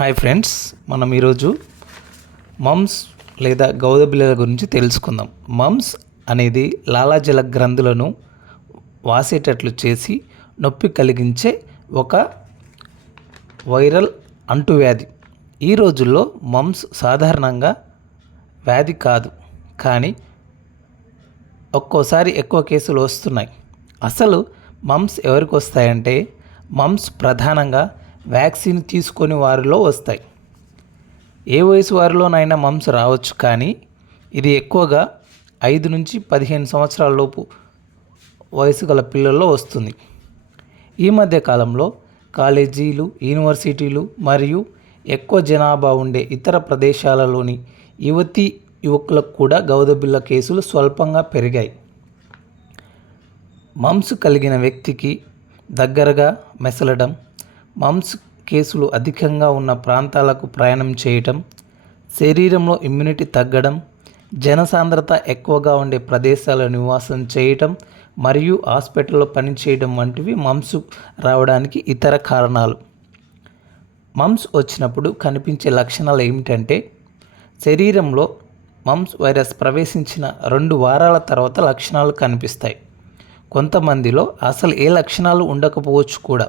Hi friends, మనం ఈరోజు mumps లేదా గౌద బిళ్ళల గురించి తెలుసుకుందాం. మమ్స్ అనేది లాలాజల గ్రంథులను వాసేటట్లు చేసి నొప్పి కలిగించే ఒక వైరల్ అంటువ్యాధి. ఈ రోజుల్లో మమ్స్ సాధారణంగా వ్యాధి కాదు, కానీ ఒక్కోసారి ఎక్కువ కేసులు వస్తున్నాయి. అసలు మమ్స్ ఎవరికి వస్తాయంటే, మమ్స్ ప్రధానంగా వ్యాక్సిన్ తీసుకొని వారిలో వస్తాయి. ఏ వయసు వారిలోనైనా మమ్స్ రావచ్చు, కానీ ఇది ఎక్కువగా 5 నుంచి 15 సంవత్సరాల లోపు వయసు గల పిల్లల్లో వస్తుంది. ఈ మధ్య కాలంలో కాలేజీలు, యూనివర్సిటీలు మరియు ఎక్కువ జనాభా ఉండే ఇతర ప్రదేశాలలోని యువకులకు కూడా గౌదబిళ్ళ కేసులు స్వల్పంగా పెరిగాయి. మమ్స్ కలిగిన వ్యక్తికి దగ్గరగా మెసలడం, మమ్స్ కేసులు అధికంగా ఉన్న ప్రాంతాలకు ప్రయాణం చేయటం, శరీరంలో ఇమ్యూనిటీ తగ్గడం, జనసాంద్రత ఎక్కువగా ఉండే ప్రదేశాల్లో నివాసం చేయటం మరియు హాస్పిటల్లో పనిచేయడం వంటివి మమ్స్ రావడానికి ఇతర కారణాలు. మమ్స్ వచ్చినప్పుడు కనిపించే లక్షణాలు ఏమిటంటే, శరీరంలో మమ్స్ వైరస్ ప్రవేశించిన 2 వారాల తర్వాత లక్షణాలు కనిపిస్తాయి. కొంతమందిలో అసలు ఏ లక్షణాలు ఉండకపోవచ్చు కూడా.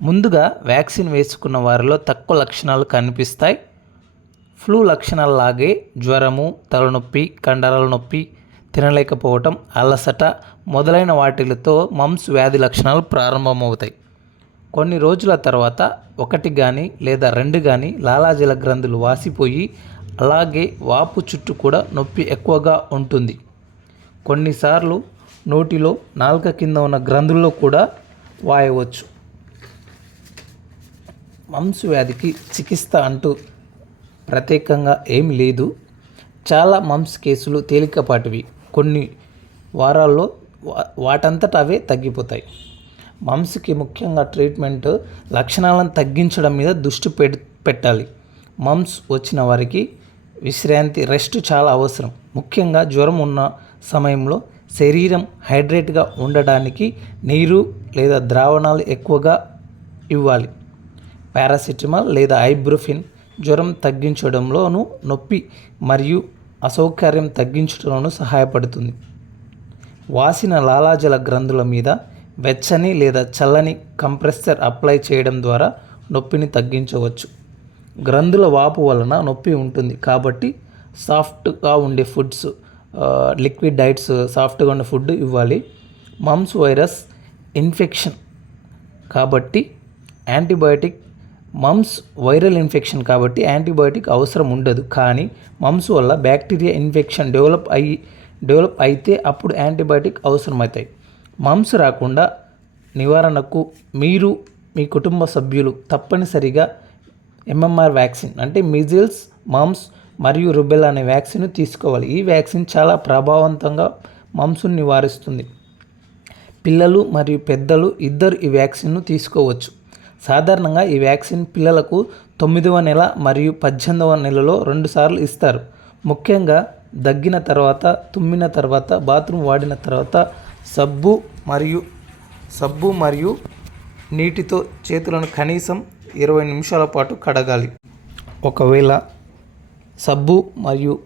ముందుగా వ్యాక్సిన్ వేసుకున్న వారిలో తక్కువ లక్షణాలు కనిపిస్తాయి. ఫ్లూ లక్షణాలలాగే జ్వరము, తలనొప్పి, కండరాల నొప్పి, తినలేకపోవటం, అలసట మొదలైన వాటితో మమ్స్ వ్యాధి లక్షణాలు ప్రారంభమవుతాయి. కొన్ని రోజుల తర్వాత 1 కానీ లేదా 2 కానీ లాలాజల గ్రంథులు వాసిపోయి, అలాగే వాపు చుట్టూ కూడా నొప్పి ఎక్కువగా ఉంటుంది. కొన్నిసార్లు నోటిలో, నాలుక కింద ఉన్న గ్రంథుల్లో కూడా వాయవచ్చు. మమ్స్ వ్యాధికి చికిత్స అంటూ ప్రత్యేకంగా ఏం లేదు. చాలా మమ్స్ కేసులు తేలికపాటివి, కొన్ని వారాల్లో వాటంతట అవే తగ్గిపోతాయి. మమ్స్కి ముఖ్యంగా ట్రీట్మెంట్ లక్షణాలను తగ్గించడం మీద దృష్టి పెట్టాలి. మమ్స్ వచ్చిన వారికి విశ్రాంతి, రెస్ట్ చాలా అవసరం. ముఖ్యంగా జ్వరం ఉన్న సమయంలో శరీరం హైడ్రేట్గా ఉండడానికి నీరు లేదా ద్రావణాలు ఎక్కువగా ఇవ్వాలి. పారాసిటమాల్ లేదా ఐబ్రూఫిన్ జ్వరం తగ్గించడంలోనూ, నొప్పి మరియు అసౌకర్యం తగ్గించడంలోనూ సహాయపడుతుంది. వాసిన లాలాజల గ్రంథుల మీద వెచ్చని లేదా చల్లని కంప్రెసర్ అప్లై చేయడం ద్వారా నొప్పిని తగ్గించవచ్చు. గ్రంథుల వాపు వలన నొప్పి ఉంటుంది, కాబట్టి సాఫ్ట్గా ఉండే ఫుడ్స్, లిక్విడ్ డైట్స్, సాఫ్ట్గా ఉండే ఫుడ్ ఇవ్వాలి. మమ్స్ వైరస్ ఇన్ఫెక్షన్ కాబట్టి మమ్స్ వైరల్ ఇన్ఫెక్షన్ కాబట్టి యాంటీబయాటిక్ అవసరం ఉండదు. కానీ మమ్స్ వల్ల బ్యాక్టీరియా ఇన్ఫెక్షన్ డెవలప్ అయితే అప్పుడు యాంటీబయాటిక్ అవసరమవుతాయి. మమ్స్ రాకుండా నివారణకు మీరు, మీ కుటుంబ సభ్యులు తప్పనిసరిగా MMR వ్యాక్సిన్ అంటే మిజిల్స్, మమ్స్ మరియు రుబెల్లా అనే వ్యాక్సిన్ తీసుకోవాలి. ఈ వ్యాక్సిన్ చాలా ప్రభావవంతంగా మమ్స్ను నివారిస్తుంది. పిల్లలు మరియు పెద్దలు ఇద్దరు ఈ వ్యాక్సిన్ను తీసుకోవచ్చు. సాధారణంగా ఈ వ్యాక్సిన్ పిల్లలకు 9వ నెల మరియు 18వ నెలలో 2 సార్లు ఇస్తారు. ముఖ్యంగా దగ్గిన తర్వాత, తుమ్మిన తర్వాత, బాత్రూమ్ వాడిన తర్వాత సబ్బు మరియు నీటితో చేతులను కనీసం 20 నిమిషాల పాటు కడగాలి. ఒకవేళ సబ్బు మరియు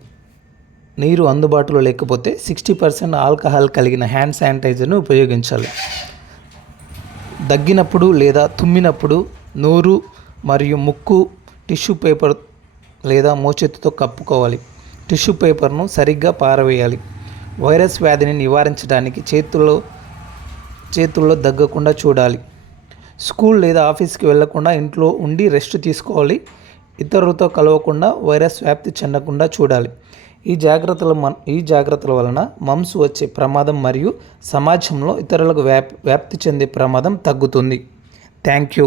నీరు అందుబాటులో లేకపోతే 60% ఆల్కహాల్ కలిగిన హ్యాండ్ శానిటైజర్ను ఉపయోగించాలి. దగ్గినప్పుడు లేదా తుమ్మినప్పుడు నోరు మరియు ముక్కు టిష్యూ పేపర్ లేదా మోచేతితో కప్పుకోవాలి. టిష్యూ పేపర్ను సరిగ్గా పారవేయాలి. వైరస్ వ్యాధిని నివారించడానికి చేతుల్లో దగ్గకుండా చూడాలి. స్కూల్ లేదా ఆఫీస్కి వెళ్లకుండా ఇంట్లో ఉండి రెస్ట్ తీసుకోవాలి. ఇతరులతో కలవకుండా వైరస్ వ్యాప్తి చెందకుండా చూడాలి. ఈ జాగ్రత్తల వలన మమ్స్ వచ్చే ప్రమాదం మరియు సమాజంలో ఇతరులకు వ్యాప్తి చెందే ప్రమాదం తగ్గుతుంది. Thank you.